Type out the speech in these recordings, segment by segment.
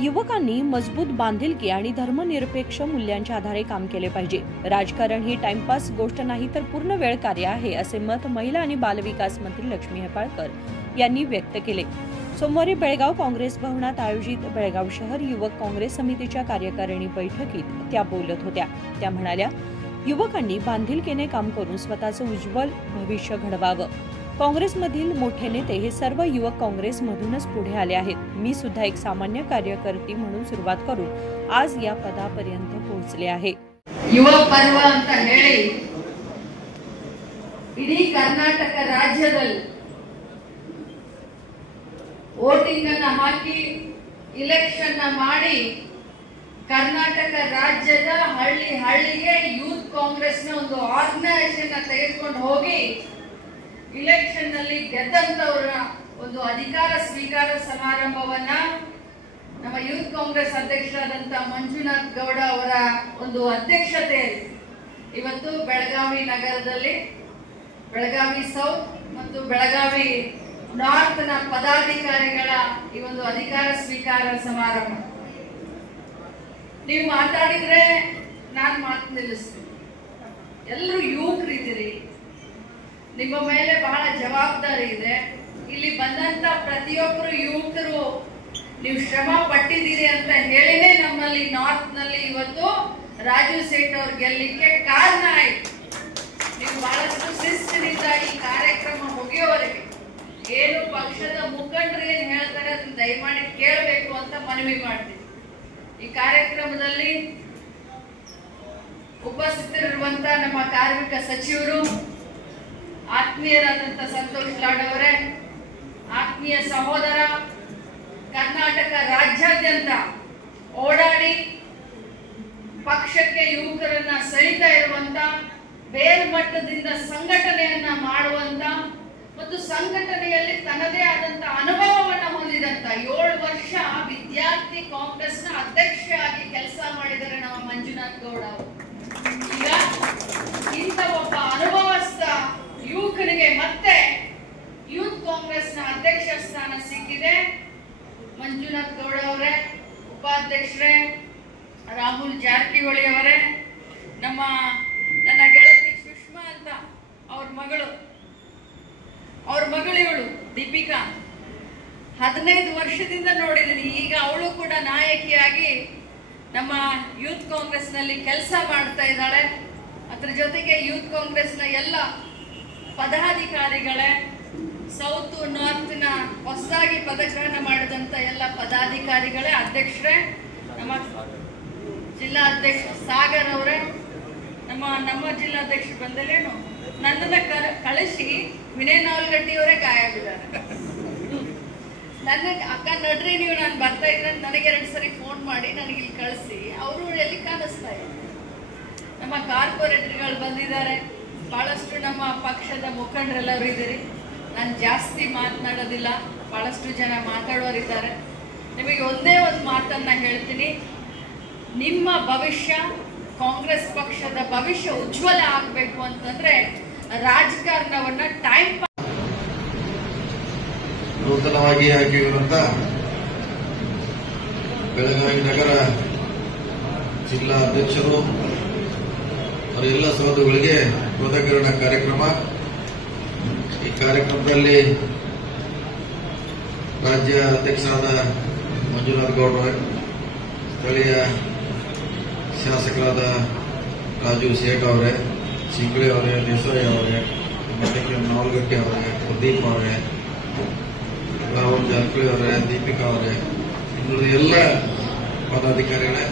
युवकांनी मजबूत बांधिलकी आणि धर्मनिरपेक्ष मूल्यांच्या आधारे काम केले पाहिजे। राजकारण ही टाइमपास गोष्ट नाही तर पूर्ण वेळ कार्य आहे, असे मत महिला आणि बालविकास मंत्री लक्ष्मी हेपाळकर यांनी व्यक्त केले। सोमवारी बेळगाव काँग्रेस भवनात आयोजित बेळगाव शहर युवक काँग्रेस समितीच्या कार्यकारिणी बैठकीत त्या बोलत होत्या। त्या म्हणाल्या, युवकांनी बांधिलकीने काम करून स्वतःचे उज्ज्वल भविष्य घडवावं। काँग्रेसमधील मोठे नेते हे सर्व युवक काँग्रेसमधूनच पुढे आले आहेत। मी सुद्धा एक सामान्य कार्यकर्ती म्हणून सुरुवात करून आज या पदापर्यंत पोहोचले आहे। युवक पर्व ಅಂತ ಹೇಳಿ ಇಡೀ ಕರ್ನಾಟಕ ರಾಜ್ಯದಲ್ಲಿ ವೋಟಿಂಗ್ ಅನ್ನು ಹಾಕಿ ಇಲೆಕ್ಷನ್ ಮಾಡಿ ಕರ್ನಾಟಕ ರಾಜ್ಯದ ಹಳ್ಳಿ ಹಳ್ಳಿಗೆ ಯೂತ್ ಕಾಂಗ್ರೆಸ್ನ ಒಂದು ಆರ್ಗನೈಸೇಷನ್ ತೆಗೆದುಕೊಂಡು ಹೋಗಿ ಇಲೆಕ್ಷನ್ ನಲ್ಲಿ ಗೆದ್ದಂತವರ ಒಂದು ಅಧಿಕಾರ ಸ್ವೀಕಾರ ಸಮಾರಂಭವನ್ನ ನಮ್ಮ ಯೂತ್ ಕಾಂಗ್ರೆಸ್ ಅಧ್ಯಕ್ಷರಾದಂತ ಮಂಜುನಾಥ್ ಗೌಡ ಅವರ ಒಂದು ಅಧ್ಯಕ್ಷತೆಯಲ್ಲಿ ಇವತ್ತು ಬೆಳಗಾವಿ ನಗರದಲ್ಲಿ ಬೆಳಗಾವಿ ಸೌತ್ ಮತ್ತು ಬೆಳಗಾವಿ ನಾರ್ತ್ ನ ಪದಾಧಿಕಾರಿಗಳ ಈ ಒಂದು ಅಧಿಕಾರ ಸ್ವೀಕಾರ ಸಮಾರಂಭ। ನೀವು ಮಾತಾಡಿದ್ರೆ ನಾನು ಮಾತು ನಿಲ್ಲಿಸ್ತೀನಿ। ಎಲ್ಲರೂ ಯುವಕರಿದ್ದೀರಿ, ನಿಮ್ಮ ಮೇಲೆ ಬಹಳ ಜವಾಬ್ದಾರಿ ಇದೆ। ಇಲ್ಲಿ ಬಂದಂತ ಪ್ರತಿಯೊಬ್ಬರು ಯುವಕರು ನೀವು ಶ್ರಮ ಪಟ್ಟಿದ್ದೀರಿ ಅಂತ ಹೇಳಿನೇ ನಮ್ಮಲ್ಲಿ ನಾರ್ತ್ ನಲ್ಲಿ ಇವತ್ತು ರಾಜು ಸೇಠ್ ಅವ್ರು ಗೆಲ್ಲಲಿಕ್ಕೆ ಕಾರಣ ಆಯ್ತು। ನೀವು ಬಹಳಷ್ಟು ಶಿಸ್ತಿನಿಂದ ಈ ಕಾರ್ಯಕ್ರಮ ಮುಗಿಯೋವರೆಗೆ ಏನು ಪಕ್ಷದ ಮುಖಂಡರು ಏನ್ ಹೇಳ್ತಾರೆ ಅದನ್ನ ದಯಮಾಡಿ ಕೇಳಬೇಕು ಅಂತ ಮನವಿ ಮಾಡ್ತೀನಿ। ಈ ಕಾರ್ಯಕ್ರಮದಲ್ಲಿ ಉಪಸ್ಥಿತರಿರುವಂತ ನಮ್ಮ ಕಾರ್ಮಿಕ ಸಚಿವರು, ಆತ್ಮೀಯರಾದಂತ ಸಂತೋಷ್ ಲಾಡ್ ಅವರೇ, ಆತ್ಮೀಯ ಸಹೋದರ, ಕರ್ನಾಟಕ ರಾಜ್ಯಾದ್ಯಂತ ಓಡಾಡಿ ಪಕ್ಷಕ್ಕೆ ಯುವಕರನ್ನ ಸೆಳೀತಾ ಇರುವಂತ, ಬೇರ್ಮಟ್ಟದಿಂದ ಸಂಘಟನೆಯನ್ನ ಮಾಡುವಂತ ಮತ್ತು ಸಂಘಟನೆಯಲ್ಲಿ ತನ್ನದೇ ಆದಂತ ಅನುಭವವನ್ನ ಹೊಂದಿದಂತ 7 ವರ್ಷ ವಿದ್ಯಾರ್ಥಿ ಕಾಂಗ್ರೆಸ್ನ ಅಧ್ಯಕ್ಷರಾಗಿ ಕೆಲಸ ಮಾಡಿದರೆ ನಮ್ಮ ಮಂಜುನಾಥ್ ಗೌಡ ಅವರು। ಈಗ ಇಂಥ ಒಬ್ಬ ಅನುಭವಸ್ಥ ಯುವಕನಿಗೆ ಮತ್ತೆ ಯೂತ್ ಕಾಂಗ್ರೆಸ್ನ ಅಧ್ಯಕ್ಷ ಸ್ಥಾನ ಸಿಕ್ಕಿದೆ। ಮಂಜುನಾಥ್ ಗೌಡ ಅವರೇ, ಉಪಾಧ್ಯಕ್ಷರೇ, ರಾಹುಲ್ ಜಾರಕಿಹೊಳಿ ಅವರೇ, ನನ್ನ ಗೆಳತಿ ಸುಷ್ಮಾ ಅಂತ ಅವ್ರ ಮಗಳಿವಳು ದೀಪಿಕಾ, 15 ವರ್ಷದಿಂದ ನೋಡಿದ್ದೀನಿ। ಈಗ ಅವಳು ಕೂಡ ನಾಯಕಿಯಾಗಿ ನಮ್ಮ ಯೂತ್ ಕಾಂಗ್ರೆಸ್ ನಲ್ಲಿ ಕೆಲಸ ಮಾಡ್ತಾ ಇದ್ದಾಳೆ। ಅದ್ರ ಜೊತೆಗೆ ಯೂತ್ ಕಾಂಗ್ರೆಸ್ನ ಎಲ್ಲ ಪದಾಧಿಕಾರಿಗಳೇ, ಸೌತ್ ನಾರ್ತ್ ನ ಹೊಸದಾಗಿ ಪದಗ್ರಹಣ ಮಾಡಿದಂತ ಎಲ್ಲ ಪದಾಧಿಕಾರಿಗಳೇ, ಅಧ್ಯಕ್ಷರೇ, ನಮ್ಮ ಜಿಲ್ಲಾಧ್ಯಕ್ಷ ಸಾಗರ್ ಅವರೇ, ನಮ್ಮ ಜಿಲ್ಲಾಧ್ಯಕ್ಷರು ಬಂದಲೇನು ನನ್ನನ್ನ ಕಳಿಸಿ ವಿನಯ್ ನಾಲ್ಗಟ್ಟಿ ಅವರೇ ಕಾಯಾಗಿದ್ದಾರೆ। ನನಗೆ ಅಕ್ಕ ನಡ್ರಿ ನೀವು ನಾನು ಬರ್ತಾ ಇದ್ರೆ ನನಗೆ 2 ಸರಿ ಫೋನ್ ಮಾಡಿ ನನಗೆ ಇಲ್ಲಿ ಕಳಿಸಿ ಅವರು ಎಲ್ಲಿ ಕಾಣಿಸ್ತಾ ಇಲ್ಲ। ನಮ್ಮ ಕಾರ್ಪೊರೇಟರ್ಗಳು ಬಂದಿದ್ದಾರೆ, ಬಹಳಷ್ಟು ನಮ್ಮ ಪಕ್ಷದ ಮುಖಂಡರೆಲ್ಲರೂ ಇದ್ದೀರಿ। ನಾನು ಜಾಸ್ತಿ ಮಾತನಾಡೋದಿಲ್ಲ, ಬಹಳಷ್ಟು ಜನ ಮಾತಾಡೋರಿದ್ದಾರೆ। ನಿಮಗೆ ಒಂದೇ ಒಂದು ಮಾತನ್ನ ಹೇಳ್ತೀನಿ, ನಿಮ್ಮ ಭವಿಷ್ಯ, ಕಾಂಗ್ರೆಸ್ ಪಕ್ಷದ ಭವಿಷ್ಯ ಉಜ್ವಲ ಆಗಬೇಕು ಅಂತಂದ್ರೆ ರಾಜಕಾರಣವನ್ನ ಟೈಮ್ ನೂತನವಾಗಿ ಆಯ್ಕೆಗೊಂಡ ಬೆಳಗಾವಿ ನಗರ ಜಿಲ್ಲಾ ಅಧ್ಯಕ್ಷರು ಅವರ ಎಲ್ಲ ಸಹೋದರಗಳಿಗೆ ಪದಗ್ರಹಣ ಕಾರ್ಯಕ್ರಮ। ಈ ಕಾರ್ಯಕ್ರಮದಲ್ಲಿ ರಾಜ್ಯ ಅಧ್ಯಕ್ಷರಾದ ಮಂಜುನಾಥ್ ಗೌಡ, ಸ್ಥಳೀಯ ಶಾಸಕರಾದ ರಾಜು ಸೇಠ್ ಅವರೇ, ಸಿಂಗಳಿ ಅವರೇ, ದೇಸಾಯಿ ಅವರೇ, ನಾಲ್ಗಟ್ಟಿ ಅವರೇ, ಪ್ರದೀಪ್ ಅವರೇ, ರಾಹುಲ್ ಜಾರಕಿಹೊಳಿ ಅವರೇ, ದೀಪಿಕಾ ಅವರೇ, ಇನ್ನುಳಿದ ಎಲ್ಲ ಪದಾಧಿಕಾರಿಗಳೇ,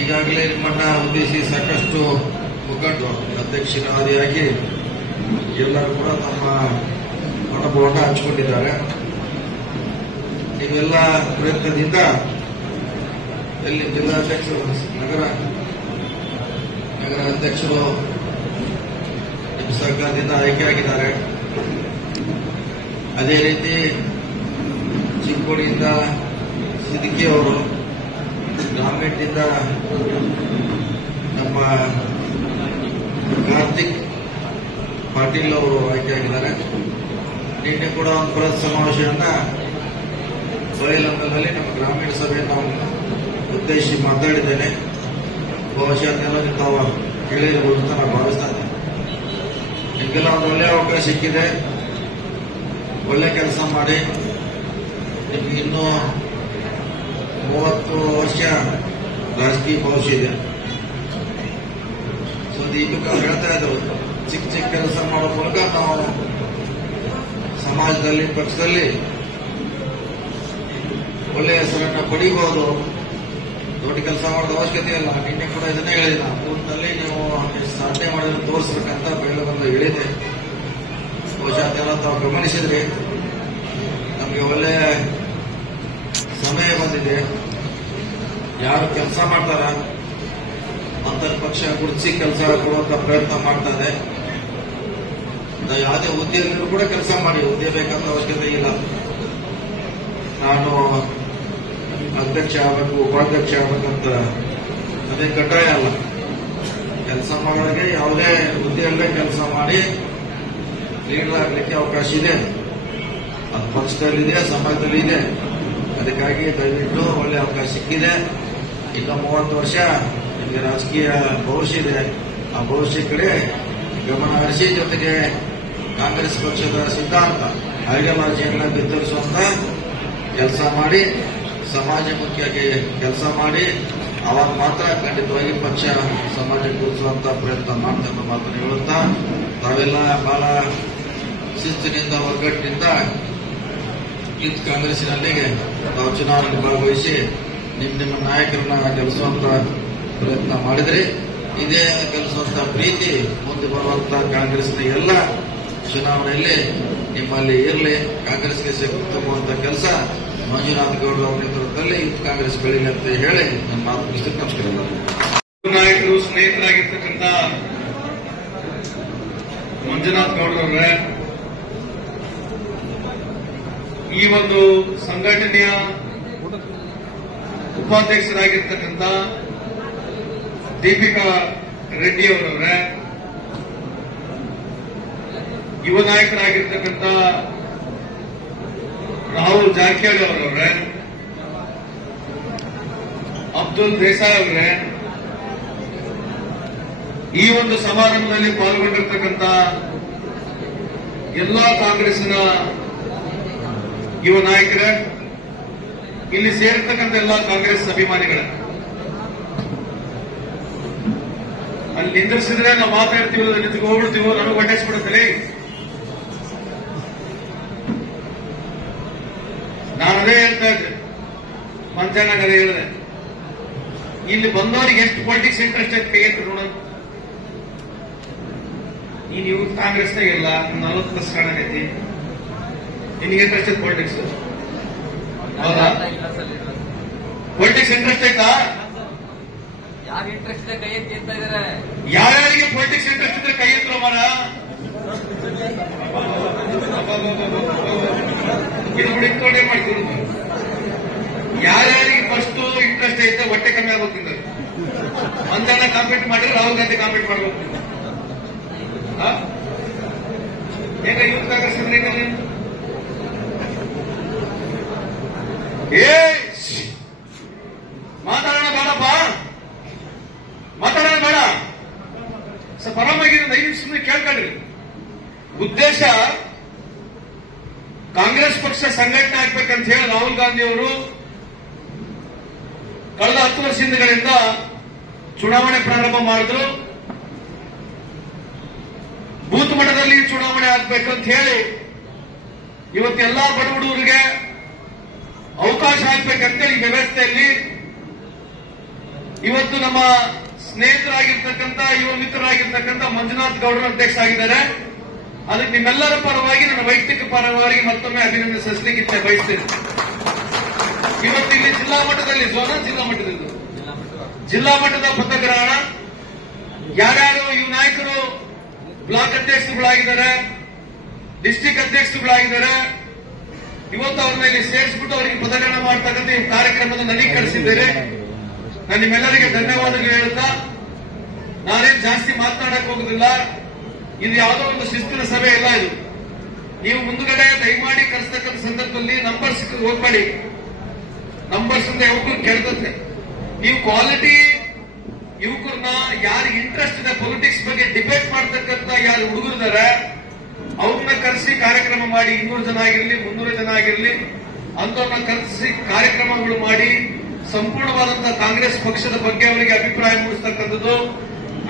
ಈಗಾಗಲೇ ನಿಮ್ಮನ್ನ ಉದ್ದೇಶಿಸಿ ಸಾಕಷ್ಟು ಮುಖಂಡರು ಅಧ್ಯಕ್ಷರ ಆದಿಯಾಗಿ ಎಲ್ಲರೂ ಕೂಡ ತಮ್ಮ ಅನುಭವವನ್ನು ಹಂಚಿಕೊಂಡಿದ್ದಾರೆ। ನೀವೆಲ್ಲ ಪ್ರಯತ್ನದಿಂದ ಎಲ್ಲಿ ಜಿಲ್ಲಾಧ್ಯಕ್ಷರು, ನಗರ ಅಧ್ಯಕ್ಷರು ನಿಮ್ಮ ಸರ್ಕಾರದಿಂದ ಆಯ್ಕೆಯಾಗಿದ್ದಾರೆ। ಅದೇ ರೀತಿ ಚಿಕ್ಕೋಡಿಯಿಂದ ಸಿದ್ದಿಕಿ ಅವರು, ರಾಮಘಟ್ಟಿಂದ ನಮ್ಮ ಕಾರ್ತಿಕ್ ಪಾಟೀಲ್ ಅವರು ಆಯ್ಕೆಯಾಗಿದ್ದಾರೆ। ನಿನ್ನೆ ಕೂಡ ಒಂದು ಬೃಹತ್ ಸಮಾವೇಶವನ್ನ ಬಯಲಂಗಲಲ್ಲಿ ನಮ್ಮ ಗ್ರಾಮೀಣ ಸಭೆಯನ್ನು ಉದ್ದೇಶಿಸಿ ಮಾತಾಡಿದ್ದೇನೆ. ಬಹುಶಃ ಅದನ್ನೆಲ್ಲ ತಾವು ಕೇಳಿರಬಹುದು ಅಂತ ನಾನು ಭಾವಿಸ್ತಾ ಇದ್ದೇನೆ. ನಿಮಗೆಲ್ಲ ಒಂದು ಒಳ್ಳೆಯ ಅವಕಾಶ ಸಿಕ್ಕಿದೆ. ಒಳ್ಳೆ ಕೆಲಸ ಮಾಡಿ. ನಿಮ್ಗೆ ಇನ್ನೂ 30 ವರ್ಷ ರಾಜಕೀಯ ಭವಿಷ್ಯ ಇದೆ. ಸೊ ದೀಪಿಕಾ ಅವ್ರು ಹೇಳ್ತಾ ಇದ್ರು, ಚಿಕ್ಕ ಚಿಕ್ಕ ಕೆಲಸ ಮಾಡೋ ಮೂಲಕ ನಾವು ಸಮಾಜದಲ್ಲಿ, ಪಕ್ಷದಲ್ಲಿ ಒಳ್ಳೆಯ ಹೆಸರನ್ನ ಪಡಿಬಹುದು. ದೊಡ್ಡ ಕೆಲಸ ಮಾಡೋದು ಅವಶ್ಯಕತೆ ಇಲ್ಲ. ನಿನ್ನೆ ಕೂಡ ಇದನ್ನೇ ಹೇಳಿದ, ಊರಿನಲ್ಲಿ ನೀವು ಸಾಧನೆ ಮಾಡೋದನ್ನು ತೋರಿಸ್ಬೇಕಂತ ಬೆಳಗೊಂದು ಹೇಳಿದೆ. ಬಹುಶಃ ಅದೆಲ್ಲ ತಾವು ಗಮನಿಸಿದ್ರಿ. ನಮಗೆ ಒಳ್ಳೆಯ ಸಮಯ ಬಂದಿದೆ. ಯಾರು ಕೆಲಸ ಮಾಡ್ತಾರ ಅಂತ ಪಕ್ಷ ಗುರುತಿಸಿ ಕೆಲಸ ಕೊಡುವಂತ ಪ್ರಯತ್ನ ಮಾಡ್ತಾ ಇದೆ. ಯಾವುದೇ ಹುದ್ದೆಯಲ್ಲಿಯೂ ಕೂಡ ಕೆಲಸ ಮಾಡಿ. ಹುದ್ದೆ ಬೇಕಂತ ಅವಶ್ಯಕತೆ ಇಲ್ಲ. ನಾನು ಅಧ್ಯಕ್ಷ ಆಗಬೇಕು, ಉಪಾಧ್ಯಕ್ಷ ಆಗಬೇಕಂತ ಅದೇ ಕಡ್ಡಾಯ ಅಲ್ಲ. ಕೆಲಸ ಮಾಡೋರಿಗೆ ಯಾವುದೇ ಹುದ್ದೆಯಲ್ಲೇ ಕೆಲಸ ಮಾಡಿ ಲೀಡರ್ ಆಗಲಿಕ್ಕೆ ಅವಕಾಶ ಇದೆ. ಅದು ಪಕ್ಷದಲ್ಲಿದೆ, ಸಮಾಜದಲ್ಲಿ ಇದೆ. ಅದಕ್ಕಾಗಿ ದಯವಿಟ್ಟು ಒಳ್ಳೆ ಅವಕಾಶ ಸಿಕ್ಕಿದೆ. ಈಗ 30 ವರ್ಷ ನಿಮಗೆ ರಾಜಕೀಯ ಭವಿಷ್ಯ ಇದೆ. ಆ ಭವಿಷ್ಯ ಕಡೆ ಗಮನ ಹರಿಸಿ, ಜೊತೆಗೆ ಕಾಂಗ್ರೆಸ್ ಪಕ್ಷದ ಸಿದ್ಧಾಂತ ಐಡಿಯಾಲಜಿಯನ್ನ ಬಿತ್ತರಿಸುವಂತ ಕೆಲಸ ಮಾಡಿ, ಸಮಾಜಮುಖಿಯಾಗಿ ಕೆಲಸ ಮಾಡಿ, ಅವಾಗ ಮಾತ್ರ ಖಂಡಿತವಾಗಿ ಪಕ್ಷ ಸಮಾಜಕ್ಕೆ ಗುರುತಿಸುವಂತ ಪ್ರಯತ್ನ ಮಾಡ್ತಾ ಅನ್ನೋ ಮಾತನ್ನು ಹೇಳುತ್ತಾ, ತಾವೆಲ್ಲ ಬಹಳ ಶಿಸ್ತಿನಿಂದ, ಒಗ್ಗಟ್ಟಿನಿಂದ ಯೂತ್ ಕಾಂಗ್ರೆಸ್ಸಿನಲ್ಲಿ ತಾವು ಚುನಾವಣೆಗೆ ಭಾಗವಹಿಸಿ ನಿಮ್ಮ ನಾಯಕರನ್ನ ಗೆಲ್ಲಿಸುವಂತ ಪ್ರಯತ್ನ ಮಾಡಿದ್ರಿ. ಇದೇ ಗೆಲ್ಲಿಸುವಂತ ಪ್ರೀತಿ ಮುಂದೆ ಬರುವಂತ ಕಾಂಗ್ರೆಸ್ನ ಎಲ್ಲ ಚುನಾವಣೆಯಲ್ಲಿ ನಿಮ್ಮಲ್ಲಿ ಇರಲಿ. ಕಾಂಗ್ರೆಸ್ಗೆ ಶಕ್ತಿ ತುಂಬುವಂತ ಕೆಲಸ ಮಂಜುನಾಥ್ ಗೌಡ ಅವರ ನೇತೃತ್ವದಲ್ಲಿ ಯೂತ್ ಕಾಂಗ್ರೆಸ್ ಬೆಳೀಲಿ ಅಂತ ಹೇಳಿ ನನ್ನ ಮಾತು ಮುಗಿಸ್ತೇನೆ. ನಮಸ್ಕಾರ. ನಾಯಕರು, ಸ್ನೇಹಿತರಾಗಿರ್ತಕ್ಕಂಥ ಮಂಜುನಾಥ್ ಗೌಡರವರೇ, ಈ ಒಂದು ಸಂಘಟನೆಯ ಉಪಾಧ್ಯಕ್ಷರಾಗಿರ್ತಕ್ಕಂಥ ದೀಪಿಕಾ ರೆಡ್ಡಿ ಅವರವರೇ, ಯುವ ನಾಯಕರಾಗಿರ್ತಕ್ಕಂಥ ರಾಹುಲ್ ಜಾರಕಿಹೊಳಿ ಅವರವರೇ, ಅಬ್ದುಲ್ ದೇಸಾಯಿ ಅವರೇ, ಈ ಒಂದು ಸಮಾರಂಭದಲ್ಲಿ ಪಾಲ್ಗೊಂಡಿರ್ತಕ್ಕಂಥ ಎಲ್ಲಾ ಕಾಂಗ್ರೆಸ್ನ ಯುವ ನಾಯಕರೇ, ಇಲ್ಲಿ ಸೇರಿರ್ತಕ್ಕಂಥ ಎಲ್ಲಾ ಕಾಂಗ್ರೆಸ್ ಅಭಿಮಾನಿಗಳೇ, ಅಲ್ಲಿ ನಿಂದಿರಿಸಿದ್ರೆ ನಾವು ಮಾತಾಡ್ತೀವಲ್ಲ, ನಿಂತಿಗೆ ಹೋಗ್ಬಿಡ್ತೀವೋ, ನನಗೆ ಹೊಟ್ಟೆಸ್ಬಿಡುತ್ತಲೇ. ನಾನು ಅದೇ ಹೇಳ್ತಾ ಇದ್ದೆ, ಮಂಜಣ್ಣಗೆ ಅದೇ ಹೇಳಿದೆ, ಇಲ್ಲಿ ಬಂದವರಿಗೆ ಎಷ್ಟು ಪೊಲಿಟಿಕ್ಸ್ ಇಂಟ್ರೆಸ್ಟ್ ಐತೆ ಕೈ ಎತ್ತು ನೋಡೋದು. ನೀನು ಯೂತ್ ಕಾಂಗ್ರೆಸ್ನಾಗೆಲ್ಲ 40 ವರ್ಷ ಕಾಣಕೈತಿ, ನಿನಗೆ ಇಂಟ್ರೆಸ್ಟ್ ಐತೆ ಪೊಲಿಟಿಕ್ಸ್? ಹೌದಾ? ಪೊಲಿಟಿಕ್ಸ್ ಇಂಟ್ರೆಸ್ಟ್ ಐತಾ? ಯಾರು ಇಂಟ್ರೆಸ್ಟ್ ಇದೆ ಕೈ ಎತ್ತಿ ಅಂತ ಇದಾರೆ? ಯಾರ್ಯಾರಿಗೆ ಪೊಲಿಟಿಕ್ಸ್ ಇಂಟ್ರೆಸ್ಟ್ ಇದ್ರೆ ಕೈ ಎತ್ತರೋ ಮರ. ಇದು ಬಿಡಿ, ಇಟ್ಕೊಂಡೇ ಮಾಡ್ತೀವಿ. ಯಾರ್ಯಾರಿಗೆ ಫಸ್ಟ್ ಇಂಟ್ರೆಸ್ಟ್ ಐತೆ ಹೊಟ್ಟೆ ಕಮ್ಮಿ ಆಗೋಗ್ತಿದ್ದಾರೆ. ಮಂಜಣ್ಣ ಕಾಂಪೀಟ್ ಮಾಡಿದ್ರೆ ರಾಹುಲ್ ಗಾಂಧಿ ಕಾಂಪೀಟ್ ಮಾಡ್ಬೇಕು. ಹೇಗ ಯೂತ್ ಕಾಂಗ್ರೆಸ್ ಮಾತಾಡೋಣ ಬೇಡಪ್ಪ, ಮಾತಾಡೋಣ ಬೇಡ. ಪರವಾಗಿ 5 ನಿಮಿಷ ಕೇಳ್ಕೊಳ್ರಿ. ಉದ್ದೇಶ ಕಾಂಗ್ರೆಸ್ ಪಕ್ಷ ಸಂಘಟನೆ ಆಗ್ಬೇಕಂತ ಹೇಳಿ ರಾಹುಲ್ ಗಾಂಧಿ ಅವರು ಕಳೆದ 10 ವರ್ಷಗಳಿಂದ ಚುನಾವಣೆ ಪ್ರಾರಂಭ ಮಾಡಿದ್ರು. ಬೂತ್ ಮಟ್ಟದಲ್ಲಿ ಚುನಾವಣೆ ಆಗ್ಬೇಕಂತ ಹೇಳಿ ಇವತ್ತೆಲ್ಲಾ ಬಡ ಹುಡುಗರಿಗೆ ಅವಕಾಶ ಆಗ್ಬೇಕಂತೇಳಿ ಈ ವ್ಯವಸ್ಥೆಯಲ್ಲಿ ಇವತ್ತು ನಮ್ಮ ಸ್ನೇಹಿತರಾಗಿರ್ತಕ್ಕಂಥ, ಯುವ ಮಿತ್ರರಾಗಿರ್ತಕ್ಕಂಥ ಮಂಜುನಾಥ್ ಗೌಡರು ಅಧ್ಯಕ್ಷ ಆಗಿದ್ದಾರೆ. ಅದಕ್ಕೆ ನಿಮ್ಮೆಲ್ಲರ ಪರವಾಗಿ, ನನ್ನ ವೈಯಕ್ತಿಕ ಪರವಾಗಿ ಮತ್ತೊಮ್ಮೆ ಅಭಿನಂದನೆ ಸಲ್ಲಿಸಲಿಕ್ಕೆ ಬಯಸ್ತೇನೆ. ಇವತ್ತು ಇಲ್ಲಿ ಜಿಲ್ಲಾ ಮಟ್ಟದಲ್ಲಿ, ಜಿಲ್ಲಾ ಮಟ್ಟದ ಪಥಗ್ರಹಣ, ಯಾರ್ಯಾರು ಈ ನಾಯಕರು ಬ್ಲಾಕ್ ಅಧ್ಯಕ್ಷರುಗಳಾಗಿದ್ದಾರೆ, ಡಿಸ್ಟಿಕ್ ಅಧ್ಯಕ್ಷರುಗಳಾಗಿದ್ದಾರೆ, ಇವತ್ತು ಅವ್ರನ್ನ ಇಲ್ಲಿ ಸೇರಿಸ್ಬಿಟ್ಟು ಅವರಿಗೆ ಪದಗ್ರಹಣ ಮಾಡ್ತಕ್ಕಂಥ ಈ ಕಾರ್ಯಕ್ರಮದ ನವೀಕರಿಸಿದ್ದೇನೆ. ನಾನು ನಿಮ್ಮೆಲ್ಲರಿಗೆ ಧನ್ಯವಾದಗಳು ಹೇಳ್ತಾ, ನಾನೇನು ಜಾಸ್ತಿ ಮಾತನಾಡಕ್ ಹೋಗುದಿಲ್ಲ. ಇದು ಯಾವುದೋ ಒಂದು ಶಿಸ್ತಿನ ಸಭೆ ಇಲ್ಲ. ಇದು ನೀವು ಮುಂದುಗಡೆ ದಯಮಾಡಿ ಕರೆಸ್ತಕ್ಕಂಥ ಸಂದರ್ಭದಲ್ಲಿ ನಂಬರ್ ಸಿಕ್ಕ ಹೋಗ್ಬೇಡಿ. ನಂಬರ್ಸ್ ಇಂದ ಯುವಕರು ಕೆಡ್ತತೆ. ನೀವು ಕ್ವಾಲಿಟಿ ಯುವಕರನ್ನ ಯಾರು ಇಂಟ್ರೆಸ್ಟ್ ಇದೆ ಪೊಲಿಟಿಕ್ಸ್ ಬಗ್ಗೆ ಡಿಬೇಟ್ ಮಾಡ್ತಕ್ಕಂತ ಯಾರು ಹುಡುಗರಿದ್ದಾರೆ ಅವ್ರನ್ನ ಕರೆಸಿ ಕಾರ್ಯಕ್ರಮ ಮಾಡಿ, 200 ಜನ ಆಗಿರ್ಲಿ 300 ಜನ ಆಗಿರ್ಲಿ ಅಂತವ್ರನ್ನ ಕರೆಸಿ ಕಾರ್ಯಕ್ರಮಗಳು ಮಾಡಿ ಸಂಪೂರ್ಣವಾದಂತಹ ಕಾಂಗ್ರೆಸ್ ಪಕ್ಷದ ಬಗ್ಗೆ ಅವರಿಗೆ ಅಭಿಪ್ರಾಯ ಮೂಡಿಸ್ತಕ್ಕಂಥದ್ದು,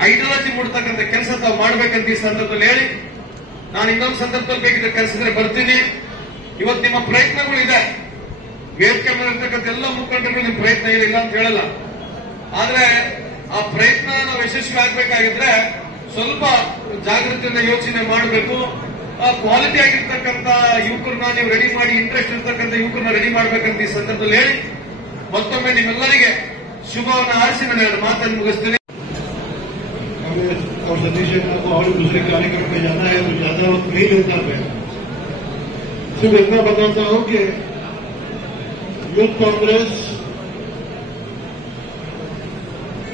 ಐಡಿಯಾಲಜಿ ಮೂಡ್ತಕ್ಕಂಥ ಕೆಲಸ ತಾವು ಮಾಡ್ಬೇಕಂತ ಈ ಸಂದರ್ಭದಲ್ಲಿ ಹೇಳಿ, ನಾನು ಇನ್ನೊಂದು ಸಂದರ್ಭದಲ್ಲಿ ಬೇಕಿದ್ರೆ ಕರೆಸಿದ್ರೆ ಬರ್ತೀನಿ. ಇವತ್ತು ನಿಮ್ಮ ಪ್ರಯತ್ನಗಳಿದೆ, ವೇದಿಕೆ ಮೇಲೆ ಇರ್ತಕ್ಕಂಥ ಎಲ್ಲ ಮುಖಂಡರುಗಳು ನಿಮ್ಮ ಪ್ರಯತ್ನ ಇಲ್ಲ ಅಂತ ಹೇಳಲ್ಲ. ಆದ್ರೆ ಆ ಪ್ರಯತ್ನ ನಾವು ಯಶಸ್ವಿ ಆಗ್ಬೇಕಾಗಿದ್ರೆ ಸ್ವಲ್ಪ ಜಾಗೃತಿಯಿಂದ ಯೋಚನೆ ಮಾಡಬೇಕು. ಕ್ವಾಲಿಟಿ ಆಗಿರ್ತಕ್ಕಂಥ ಯುವಕರನ್ನ ನೀವು ರೆಡಿ ಮಾಡಿ, ಇಂಟ್ರೆಸ್ಟ್ ಇರ್ತಕ್ಕಂಥ ಯುವಕರನ್ನ ರೆಡಿ ಮಾಡ್ಬೇಕಂತ ಈ ಸಂದರ್ಭದಲ್ಲಿ ಹೇಳಿ ಮತ್ತೊಮ್ಮೆ ನಿಮ್ಮೆಲ್ಲರಿಗೆ ಶುಭವನ್ನು ಹಾರಿಸಿ ನಾನು 2 ಮಾತನ್ನು ಮುಗಿಸ್ತೀನಿ. और सतीश को और दूसरे कार्यक्रम में जाना है तो ज्यादा वक्त नहीं लेता मैं सिर्फ इतना बताता हूं कि यूथ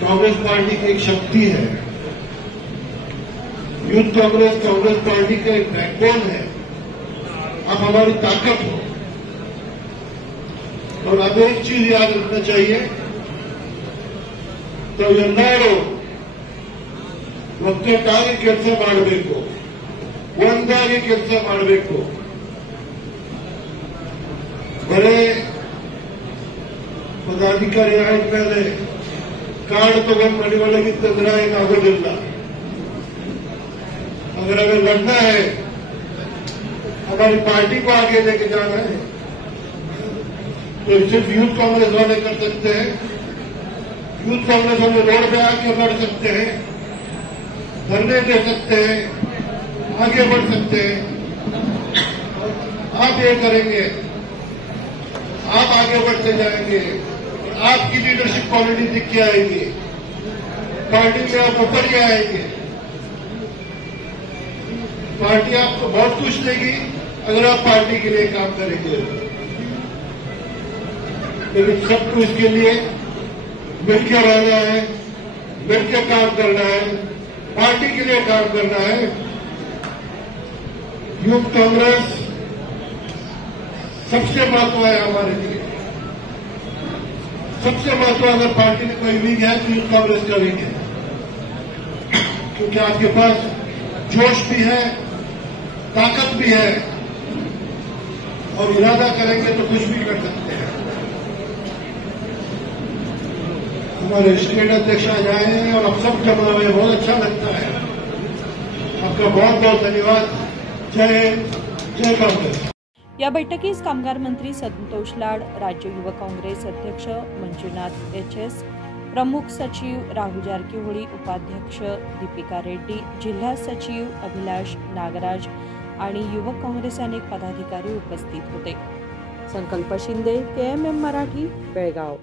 कांग्रेस पार्टी की एक शक्ति है। यूथ कांग्रेस पार्टी का एक बैकबोन है। आप हमारी ताकत हो। और अब एक चीज याद रखना चाहिए, तो ಎಲ್ಲರೂ ಒಗ್ಗಟ್ಟಾಗಿ ಕೆಲಸ ಮಾಡಬೇಕು, ಒಂದಾಗಿ ಕೆಲಸ ಮಾಡಬೇಕು. ಬರೇ ಪದಾಧಿಕಾರಿ ಆದ್ಮೇಲೆ ಕಾರ್ಡ್ ತಗೊಂಡು ಮನೆ ಒಳಗಿತ್ತಂದ್ರೆ ಏನಾಗೋದಿಲ್ಲ. अगर लड़ना है, हमारी पार्टी को आगे लेके जाना है तो सिर्फ यूथ कांग्रेस वाले कर सकते हैं। यूथ कांग्रेस वाले रोड पे आके लड़ सकते हैं, धरने दे सकते हैं, आगे बढ़ सकते हैं। आप ये करेंगे, आप आगे बढ़ते जाएंगे, आपकी लीडरशिप क्वालिटी दिख के आएगी, पार्टी में आप ऊपर ही आएंगे। पार्टी आपको बहुत कुछ देगी अगर आप पार्टी के लिए काम करेंगे। लेकिन सबको इसके लिए मिलकर रहना है, मिलकर काम करना है, पार्टी के लिए काम करना है। यूथ कांग्रेस सबसे महत्व है हमारे लिए। सबसे महत्व अगर पार्टी में कोई वीक है तो यूथ कांग्रेस का वीक है, क्योंकि आपके पास जोश भी है, ताकत भी है, और इरादा करेंगे तो कुछ भी कर सकते हैं। हमारे स्टेट अध्यक्ष आ जाए हैं और अब सब जमा हुए, बहुत अच्छा लगता है। आपका बहुत बहुत धन्यवाद। जय हिंद, जय कांग्रेस। या बैठकीस कामगार मंत्री संतोष लाड, राज्य युवक काँग्रेस अध्यक्ष मंजुनाथ एच.एस., प्रमुख सचिव राहुल जारकीहोळी, उपाध्यक्ष दीपिका रेड्डी, जिल्हा सचिव अभिलाष नागराज आणि युवक काँग्रेस अनेक पदाधिकारी उपस्थित होते. संकल्प शिंदे, KMM मराठी, बेळगाव.